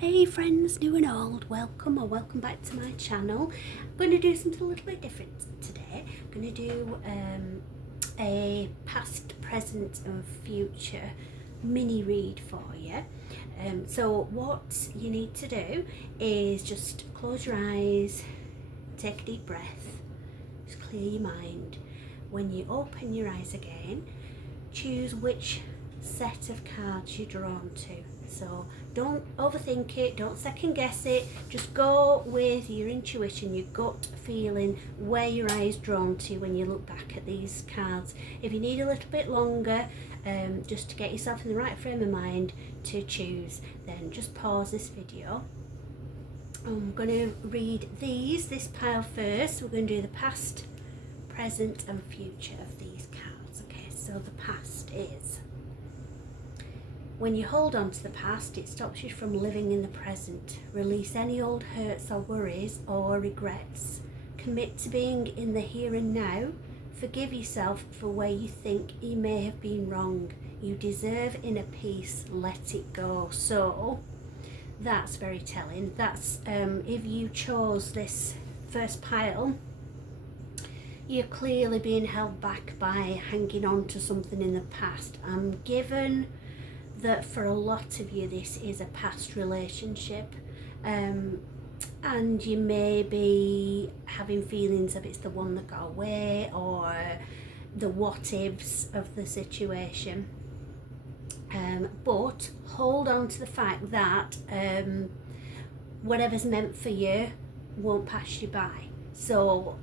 Hey friends, new and old, welcome or welcome back to my channel. I'm going to do something a little bit different today. I'm going to do a past, present and future mini read for you. So what you need to do is just close your eyes, take a deep breath, just clear your mind. When you open your eyes again, choose which set of cards you're drawn to. So don't overthink it, don't second guess it, just go with your intuition, your gut feeling, where your eye is drawn to when you look back at these cards. If you need a little bit longer, just to get yourself in the right frame of mind to choose, then just pause this video. I'm going to read this pile first. We're going to do the past, present and future of these cards. Okay, so the past is: when you hold on to the past, it stops you from living in the present. Release any old hurts or worries or regrets. Commit to being in the here and now. Forgive yourself for where you think you may have been wrong. You deserve inner peace. Let it go. So that's very telling. That's if you chose this first pile, you're clearly being held back by hanging on to something in the past. I'm given that for a lot of you this is a past relationship, and you may be having feelings of it's the one that got away or the what ifs of the situation, but hold on to the fact that whatever's meant for you won't pass you by. So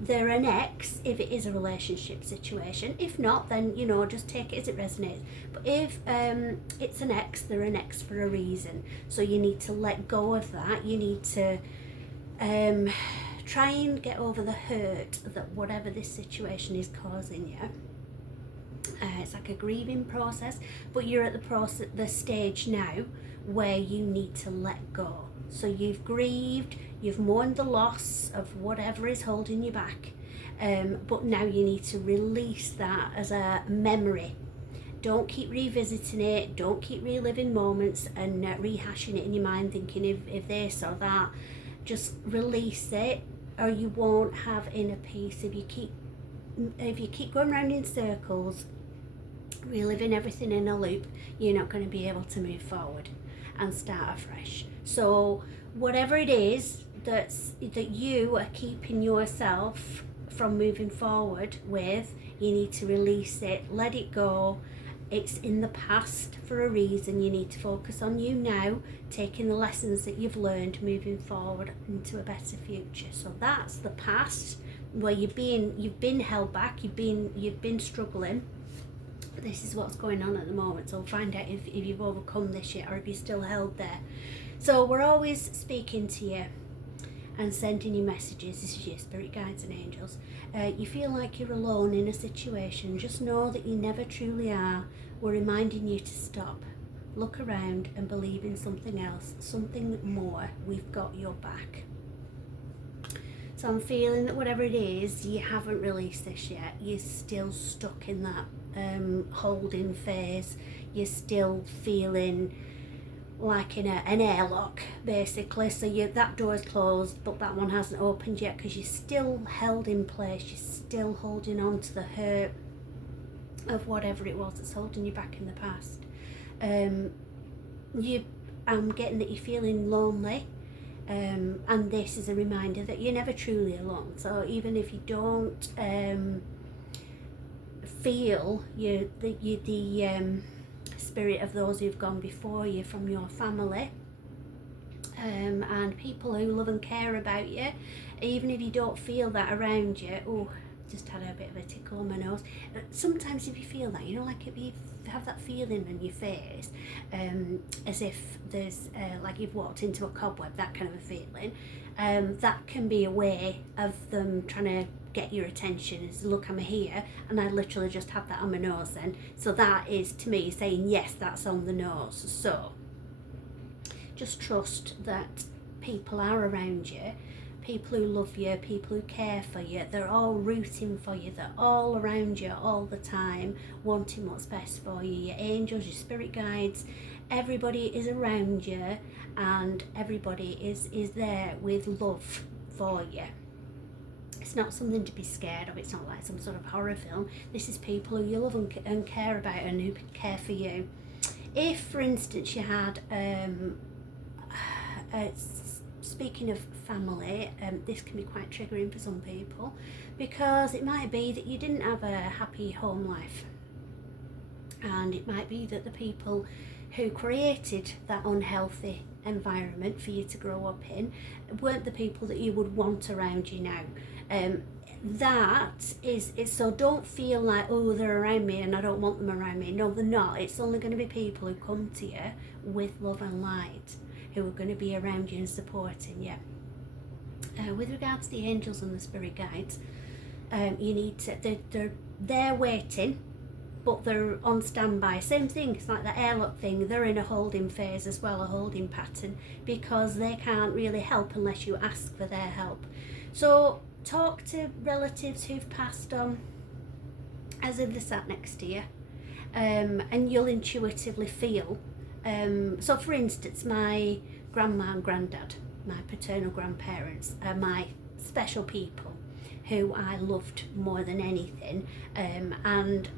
they're an ex if it is a relationship situation. If not, then just take it as it resonates. But if it's an ex, they're an ex for a reason. So you need to let go of that. You need to try and get over the hurt that whatever this situation is causing you. It's like a grieving process, but you're at the stage now where you need to let go. So you've grieved, you've mourned the loss of whatever is holding you back, but now you need to release that as a memory. Don't keep revisiting it, don't keep reliving moments and rehashing it in your mind thinking if this or that. Just release it, or you won't have inner peace. If you keep going around in circles, reliving everything in a loop, you're not going to be able to move forward and start afresh. So whatever it is that you are keeping yourself from moving forward with, you need to release it, let it go. It's in the past for a reason. You need to focus on you now, taking the lessons that you've learned, moving forward into a better future. So that's the past, where you've been held back, you've been struggling. This is what's going on at the moment. So find out if you've overcome this yet, or if you're still held there. So we're always speaking to you and sending you messages. This is your spirit guides and angels. You feel like you're alone in a situation, just know that you never truly are. We're reminding you to stop, look around and believe in something else, something more. We've got your back. So I'm feeling that whatever it is, you haven't released this yet. You're still stuck in that holding phase. You're still feeling like in an airlock, basically. So that door is closed, but that one hasn't opened yet because you're still held in place. You're still holding on to the hurt of whatever it was that's holding you back in the past. I'm getting that you're feeling lonely. And this is a reminder that you're never truly alone. So even if you don't feel the spirit of those who've gone before you from your family, and people who love and care about you, even if you don't feel that around you, just had a bit of a tickle on my nose. Sometimes if you feel that, like if you have that feeling in your face, as if there's like you've walked into a cobweb, that kind of a feeling, that can be a way of them trying to get your attention. Is look, I'm here, and I literally just have that on my nose then. So that is to me saying yes, that's on the nose. So just trust that people are around you, people who love you, people who care for you. They're all rooting for you. They're all around you all the time, wanting what's best for you. Your angels, your spirit guides, everybody is around you and everybody is there with love for you. It's not something to be scared of. It's not like some sort of horror film. This is people who you love and care about and who care for you. If, for instance, you had, speaking of family, this can be quite triggering for some people, because it might be that you didn't have a happy home life, and it might be that the people who created that unhealthy environment for you to grow up in weren't the people that you would want around you now. That is so don't feel like, oh, they're around me and I don't want them around me. No, they're not. It's only going to be people who come to you with love and light, who are going to be around you and supporting you. With regards to the angels and the spirit guides, you need to, they're waiting, but they're on standby. Same thing, it's like the airlock thing, they're in a holding phase as well, a holding pattern, because they can't really help unless you ask for their help. So talk to relatives who've passed on as if they're sat next to you, and you'll intuitively feel. So for instance, my grandma and granddad, my paternal grandparents, are my special people who I loved more than anything, and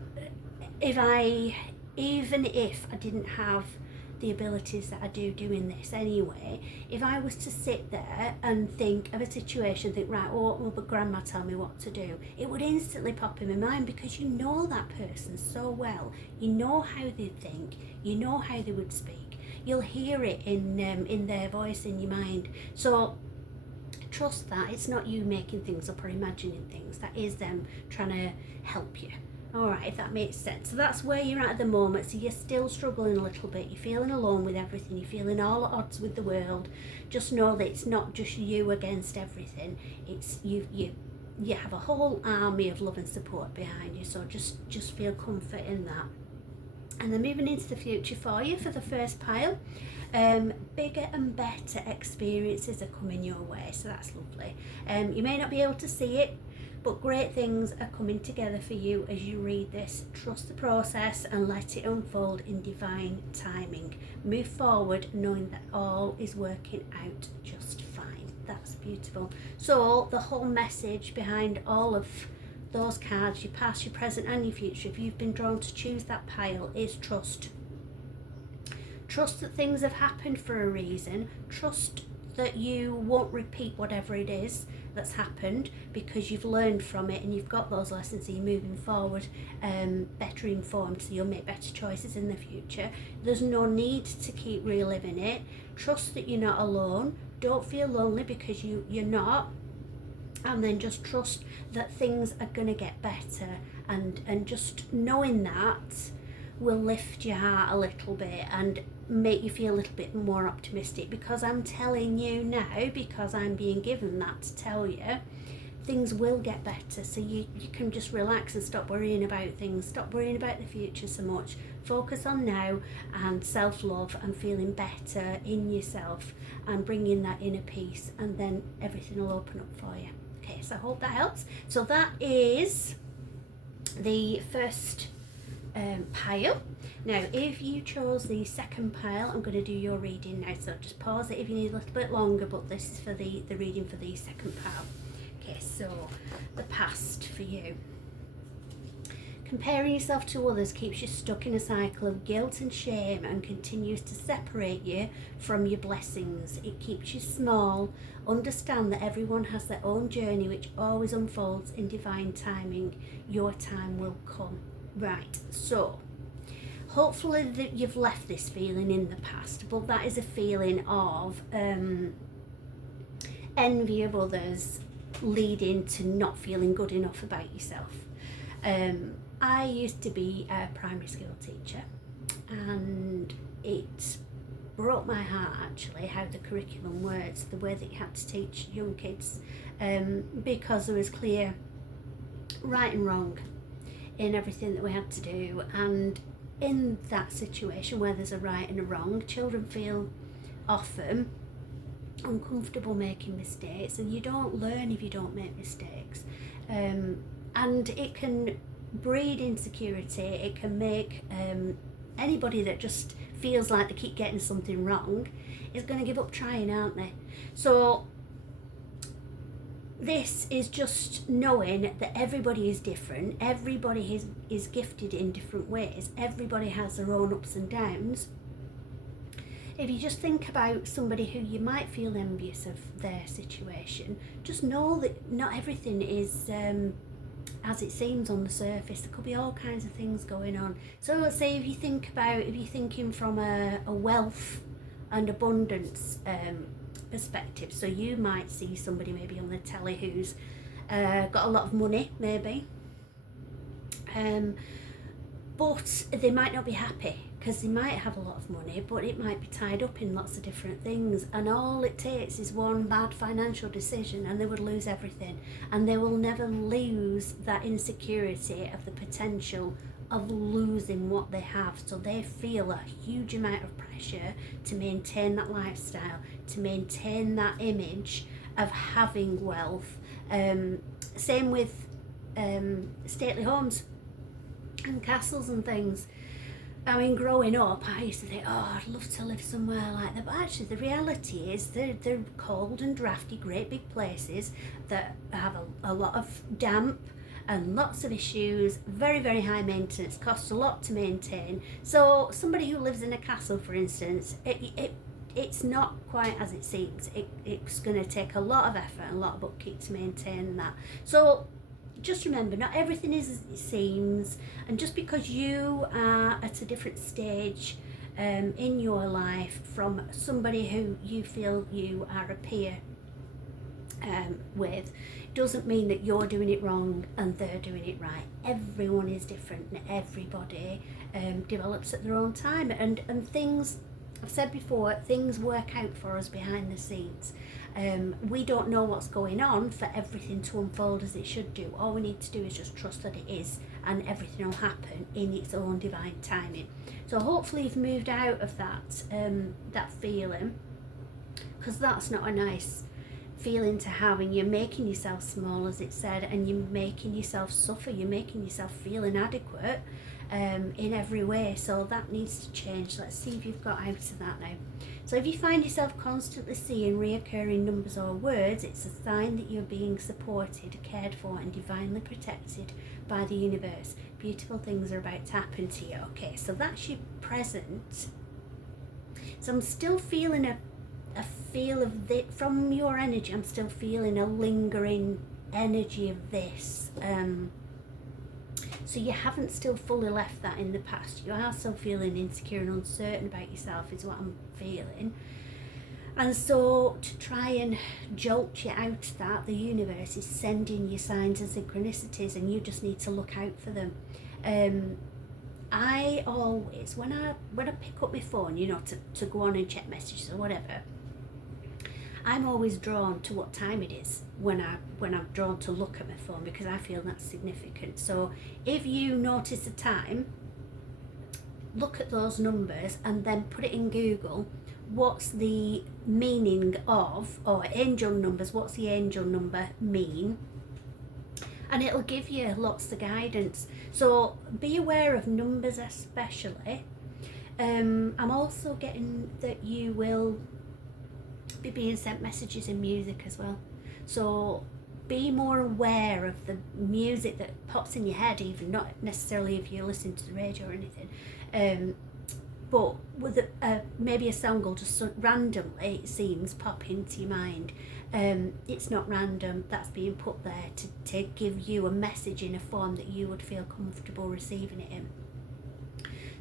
even if I didn't have the abilities that I do doing this anyway, if I was to sit there and think of a situation, think, right, oh, but grandma tell me what to do, it would instantly pop in my mind, because you know that person so well. You know how they think, you know how they would speak, you'll hear it in their voice, in your mind. So trust that it's not you making things up or imagining things, that is them trying to help you. Alright, if that makes sense. So that's where you're at the moment. So you're still struggling a little bit, you're feeling alone with everything, you're feeling all at odds with the world. Just know that it's not just you against everything, it's you have a whole army of love and support behind you. So just feel comfort in that. And then moving into the future for you, for the first pile, bigger and better experiences are coming your way, so that's lovely. You may not be able to see it, but great things are coming together for you as you read this. Trust the process and let it unfold in divine timing. Move forward knowing that all is working out just fine. That's beautiful. So the whole message behind all of those cards, your past, your present and your future, if you've been drawn to choose that pile, is trust. Trust that things have happened for a reason. Trust that you won't repeat whatever it is that's happened, because you've learned from it and you've got those lessons, so you're moving forward better informed, so you'll make better choices in the future. There's no need to keep reliving it. Trust that you're not alone. Don't feel lonely, because you're not. And then just trust that things are going to get better, and just knowing that will lift your heart a little bit and make you feel a little bit more optimistic, because I'm telling you now, because I'm being given that to tell you, things will get better. So you can just relax and stop worrying about things, stop worrying about the future so much. Focus on now and self-love and feeling better in yourself and bringing that inner peace, and then everything will open up for you. Okay, so I hope that helps. So that is the first pile. Now if you chose the second pile, I'm going to do your reading now, so just pause it if you need a little bit longer, but this is for the reading for the second pile. Okay, so the past for you. Comparing yourself to others keeps you stuck in a cycle of guilt and shame and continues to separate you from your blessings. It keeps you small. Understand that everyone has their own journey, which always unfolds in divine timing. Your time will come. Right, so hopefully that you've left this feeling in the past, but that is a feeling of envy of others, leading to not feeling good enough about yourself. I used to be a primary school teacher, and it broke my heart actually how the curriculum works, the way that you had to teach young kids, because there was clear right and wrong in everything that we had to do. And in that situation where there's a right and a wrong, children feel often uncomfortable making mistakes, and you don't learn if you don't make mistakes, and it can breed insecurity. It can make anybody that just feels like they keep getting something wrong, is going to give up trying, aren't they? So this is just knowing that everybody is different, everybody is gifted in different ways, everybody has their own ups and downs. If you just think about somebody who you might feel envious of their situation, just know that not everything is as it seems on the surface. There could be all kinds of things going on. So let's say if you're thinking from a wealth and abundance perspective, so you might see somebody maybe on the telly who's got a lot of money, maybe, but they might not be happy because they might have a lot of money, but it might be tied up in lots of different things, and all it takes is one bad financial decision and they would lose everything, and they will never lose that insecurity of the potential of losing what they have. So they feel a huge amount of pressure to maintain that lifestyle, to maintain that image of having wealth. Same with stately homes and castles and things. I mean, growing up, I used to think, oh, I'd love to live somewhere like that. But actually, the reality is they're cold and drafty, great big places that have a lot of damp and lots of issues, very, very high maintenance, costs a lot to maintain. So somebody who lives in a castle, for instance, it's not quite as it seems. It's going to take a lot of effort and a lot of upkeep to maintain that. So just remember, not everything is as it seems, and just because you are at a different stage in your life from somebody who you feel you are a peer with, doesn't mean that you're doing it wrong and they're doing it right. Everyone is different, and everybody develops at their own time, and things, I've said before, things work out for us behind the scenes. We don't know what's going on for everything to unfold as it should do. All we need to do is just trust that it is, and everything will happen in its own divine timing. So hopefully you've moved out of that feeling, because that's not a nice feeling to have, and you're making yourself small, as it said, and you're making yourself suffer, you're making yourself feel inadequate in every way. So that needs to change. Let's see if you've got out of that now. So if you find yourself constantly seeing reoccurring numbers or words, it's a sign that you're being supported, cared for, and divinely protected by the universe. Beautiful things are about to happen to you. Okay, so that's your present. So I'm still feeling a feel of this from your energy. I'm still feeling a lingering energy of this. So you haven't still fully left that in the past. You are still feeling insecure and uncertain about yourself, is what I'm feeling. And so to try and jolt you out of that, the universe is sending you signs and synchronicities, and you just need to look out for them. I always, when I pick up my phone, to go on and check messages or whatever, I'm always drawn to what time it is when I'm drawn to look at my phone, because I feel that's significant. So if you notice a time, look at those numbers and then put it in Google. What's the meaning of, or angel numbers, what's the angel number mean? And it'll give you lots of guidance. So be aware of numbers especially. I'm also getting that you will be being sent messages in music as well. So be more aware of the music that pops in your head, even not necessarily if you're listening to the radio or anything. But with maybe a song will just randomly, it seems, pop into your mind. It's not random, that's being put there to give you a message in a form that you would feel comfortable receiving it in.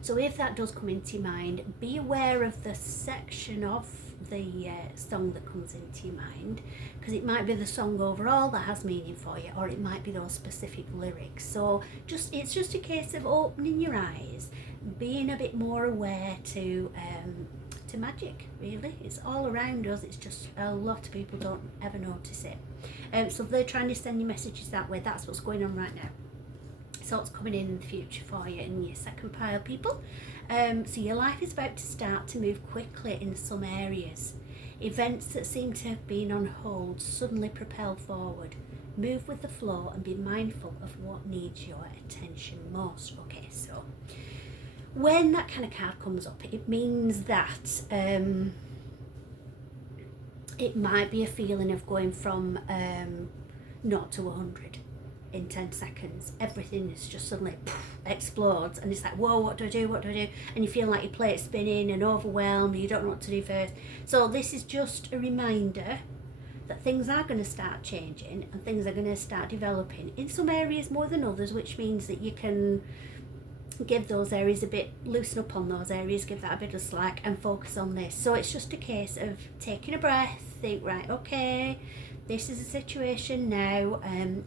So if that does come into your mind, be aware of the section of the song that comes into your mind, because it might be the song overall that has meaning for you, or it might be those specific lyrics. So it's just a case of opening your eyes, being a bit more aware to magic, really. It's all around us, it's just a lot of people don't ever notice it. So if they're trying to send you messages that way, that's what's going on right now. So what's coming in the future for you in your second pile, people. So your life is about to start to move quickly in some areas. Events that seem to have been on hold suddenly propel forward. Move with the flow and be mindful of what needs your attention most. Okay, so when that kind of card comes up, it means that it might be a feeling of going from 0 to 100 in 10 seconds. Everything is just suddenly explodes, and it's like, whoa, what do I do, and you feel like your plate's spinning and overwhelmed, you don't know what to do first. So this is just a reminder that things are going to start changing and things are going to start developing in some areas more than others, which means that you can give those areas a bit, loosen up on those areas, give that a bit of slack and focus on this. So it's just a case of taking a breath, think, right, okay, this is a situation now,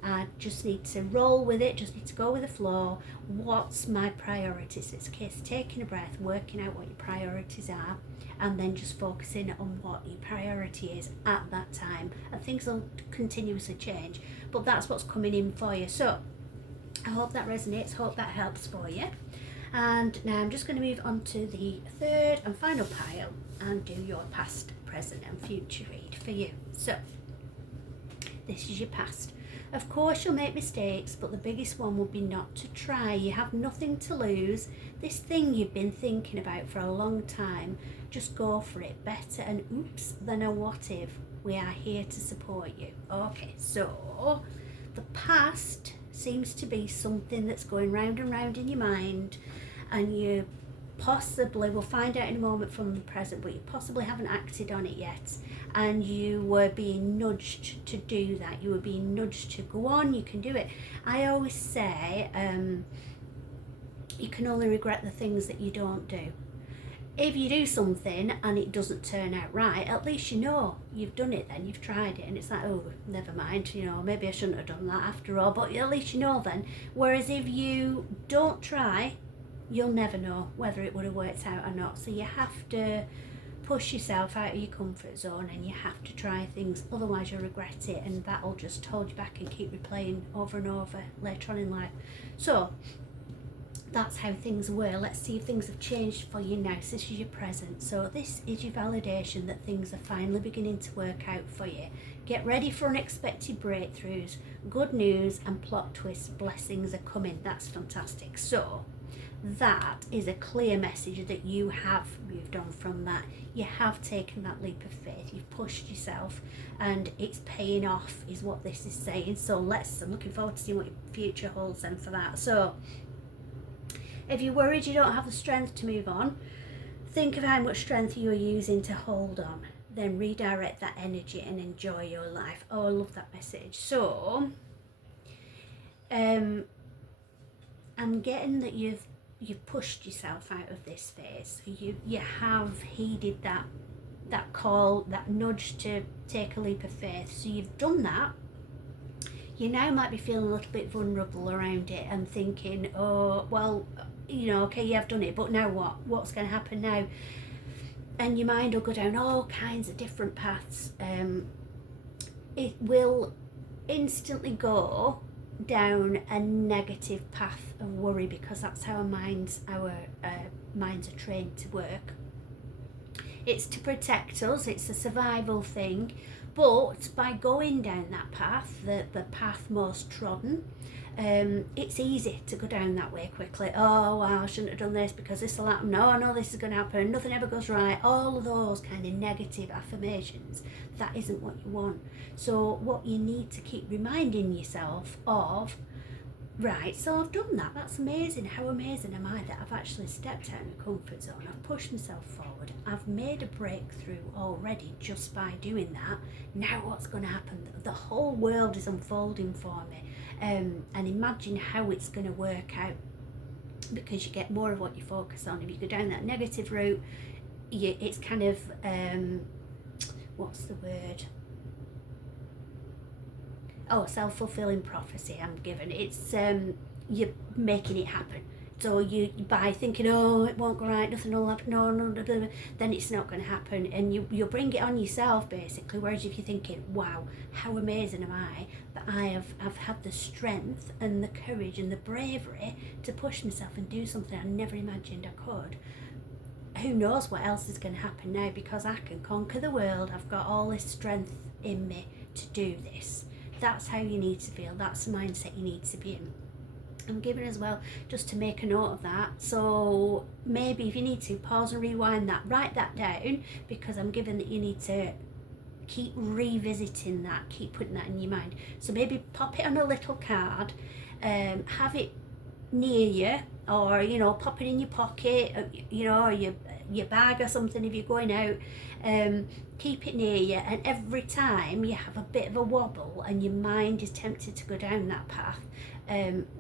I just need to roll with it, just need to go with the flow. What's my priorities? It's a case of taking a breath, working out what your priorities are, and then just focusing on what your priority is at that time. And things will continuously change, but that's what's coming in for you. So I hope that resonates, hope that helps for you. And now I'm just going to move on to the third and final pile and do your past, present and future read for you. So this is your past. Of course you'll make mistakes, but the biggest one would be not to try. You have nothing to lose. This thing you've been thinking about for a long time, just go for it. Better an oops than a what if. We are here to support you. Okay, so the past seems to be something that's going round and round in your mind, and you possibly, we'll find out in a moment from the present, but you possibly haven't acted on it yet, and you were being nudged to do that. You were being nudged to go on, you can do it. I always say you can only regret the things that you don't do. If you do something and it doesn't turn out right, at least you know you've done it then, you've tried it, and it's like, oh, never mind, maybe I shouldn't have done that after all, but at least you know then. Whereas if you don't try, you'll never know whether it would have worked out or not. So you have to push yourself out of your comfort zone, and you have to try things, otherwise you'll regret it, and that'll just hold you back and keep replaying over and over later on in life. So that's how things were. Let's see if things have changed for you now. So this is your present. So this is your validation that things are finally beginning to work out for you. Get ready for unexpected breakthroughs, good news and plot twists. Blessings are coming. That's fantastic. So that is a clear message that you have moved on from that. You have taken that leap of faith. You've pushed yourself and it's paying off is what this is saying. So I'm looking forward to seeing what your future holds then for that. So if you're worried you don't have the strength to move on, think of how much strength you're using to hold on. Then redirect that energy and enjoy your life. Oh, I love that message. So, I'm getting that you've pushed yourself out of this phase. You have heeded that call, that nudge to take a leap of faith. So you've done that. You now might be feeling a little bit vulnerable around it and thinking, oh, well, okay, you have done it, but now what? What's going to happen now? And your mind will go down all kinds of different paths. It will instantly go down a negative path of worry, because that's how our minds are trained to work. It's to protect us, it's a survival thing, but by going down that path, the path most trodden, it's easy to go down that way quickly. Oh, well, I shouldn't have done this because this will happen. No, this is going to happen. Nothing ever goes right. All of those kind of negative affirmations, that isn't what you want. So what you need to keep reminding yourself of, right, so I've done that. That's amazing. How amazing am I that I've actually stepped out of my comfort zone. I've pushed myself forward. I've made a breakthrough already just by doing that. Now what's going to happen? The whole world is unfolding for me. And imagine how it's going to work out, because you get more of what you focus on. If you go down that negative route, it's kind of, what's the word? Oh, self-fulfilling prophecy I'm given. It's you're making it happen. So you by thinking, oh, it won't go right, nothing will happen, no, then it's not going to happen, and you'll bring it on yourself basically. Whereas if you're thinking, wow, how amazing am I that I've had the strength and the courage and the bravery to push myself and do something I never imagined I could. Who knows what else is going to happen now, because I can conquer the world. I've got all this strength in me to do this. That's how you need to feel. That's the mindset you need to be in. I'm given as well just to make a note of that. So maybe if you need to pause and rewind that, write that down, because I'm given that you need to keep revisiting that, keep putting that in your mind. So maybe pop it on a little card, have it near you, or pop it in your pocket, or your bag or something if you're going out. Keep it near you, and every time you have a bit of a wobble and your mind is tempted to go down that path,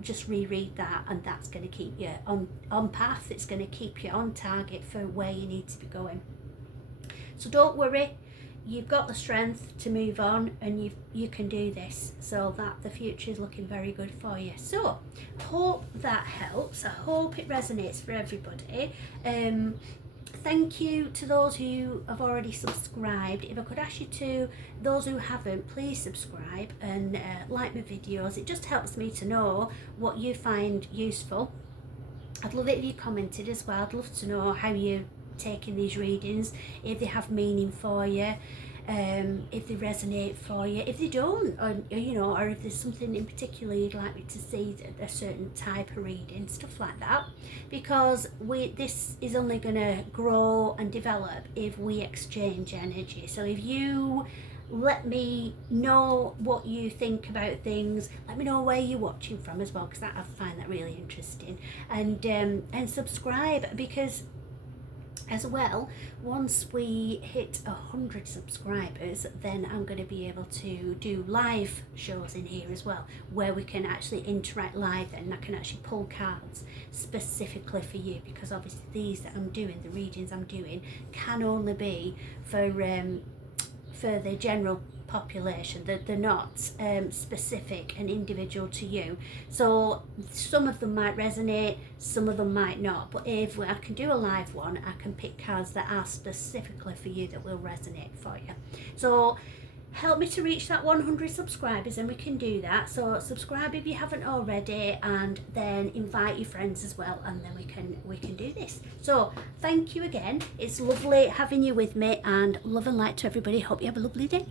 just reread that, and that's going to keep you on path. It's going to keep you on target for where you need to be going. So don't worry, you've got the strength to move on, and you can do this, so that the future is looking very good for you. So hope that helps. I hope it resonates for everybody. Thank you to those who have already subscribed. If I could ask you to, those who haven't, please subscribe and like my videos. It just helps me to know what you find useful. I'd love it if you commented as well. I'd love to know how you're taking these readings, if they have meaning for you, if they resonate for you, if they don't, or if there's something in particular you'd like me to see, a certain type of reading, stuff like that, because this is only going to grow and develop if we exchange energy. So if you let me know what you think about things, let me know where you're watching from as well, because I find that really interesting, and subscribe, because as well, once we hit 100 subscribers, then I'm going to be able to do live shows in here as well, where we can actually interact live, and I can actually pull cards specifically for you, because obviously these that I'm doing, the readings I'm doing, can only be for the general population. They're not specific and individual to you. So some of them might resonate, some of them might not, but if I can do a live one, I can pick cards that are specifically for you, that will resonate for you. So help me to reach that 100 subscribers, and we can do that. So subscribe if you haven't already, and then invite your friends as well, and then we can do this. So thank you again. It's lovely having you with me, and love and light to everybody. Hope you have a lovely day.